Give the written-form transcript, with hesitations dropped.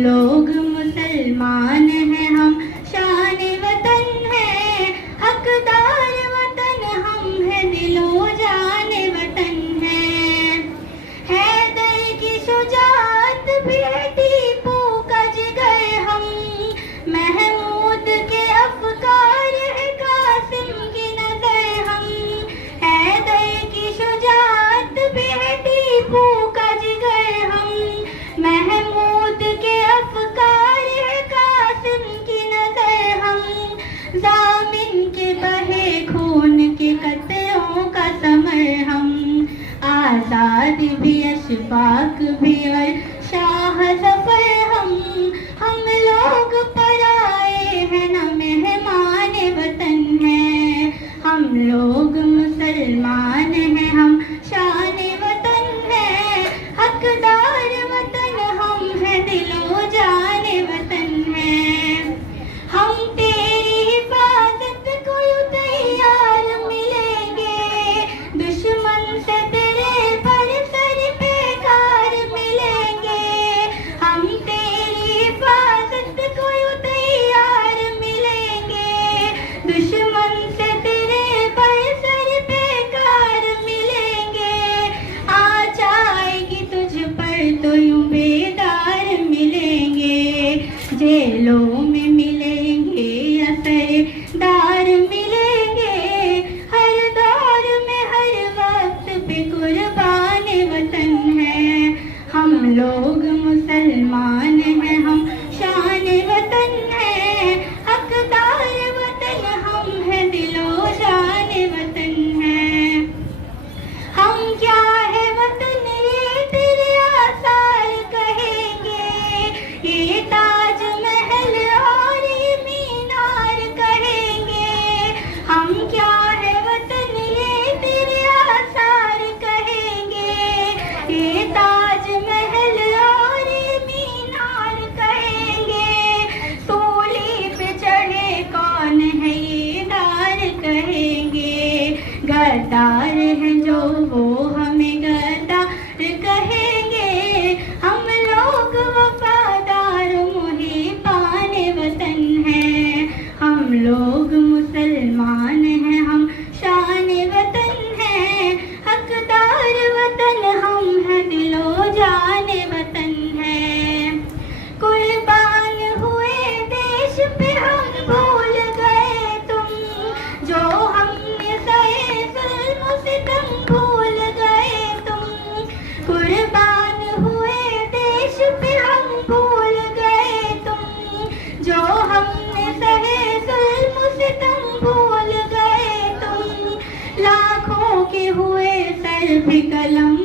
लोग मुसलमान हैं, हम शान वतन है, हकदार वतन हम है, दिलो जान वतन है। हैदर की शुजाअत भी टीपू का जिगर हम, महमूद के अफकार है, कासिम की नजर हम। हैदर की शुजाअत भी टीपू का जिगर हम, महमूद के अफकार है, कासिम की नजर हम। ज़ामिन के बहे खून के कतरों का समर हम, आज़ाद भी अशफाक भी और शाह ज़फ़र हम लोग पराए हैं न मेहमान वतन है, हम लोग मुसलमान हैं, हम शान वतन है, हकदार वतन हम है, दिलो जान वतन है। हम तेरी हिफाजत को यूं तैयार मिलेंगे, दुश्मन से तेरे पर सर पे कार मिलेंगे। हम तेरी हिफाजत को यूं तैयार मिलेंगे, दुश्मन से तेरे पर सर पे कार मिलेंगे। आ जाएगी तुझ पर तो यूं बेदार मिलेंगे, जेलों में मिलेंगे असरदार मिलेंगे, हर दौर में हर वक्त पे कुर्बान वतन है। हम लोग मुसलमान हैं, हम शान वतन है, हकदार वतन हम है, दिलो जान वतन है। हम क्या है वतन ये तेरे आसार कहेंगे, ये ताज महल और ये मीनार कहेंगे। हम क्या है वतन ये तेरे आसार कहेंगे, ये ताज महल और ये मीनार कहेंगे। सूली पे चढ़े कौन है ये दार कहेंगे, गद्दार है जो वो हमें गद्दार कहेंगे। हम लोग वफादार मुहिबान वतन है, हम लोग मुसलमान हैं, हम शान वतन है, हकदार वतन हम है, दिलो जान वतन है। कुर्बान हुए देश पे हम भूल गए तुम, जो हमने सहे जुल्म सितम भूल गए तुम। कुर्बान हुए देश पे हम भूल गए तुम, जो हमने सहे जुल्म सितम भूल गए तुम। लाखों के हुए सर पे कलम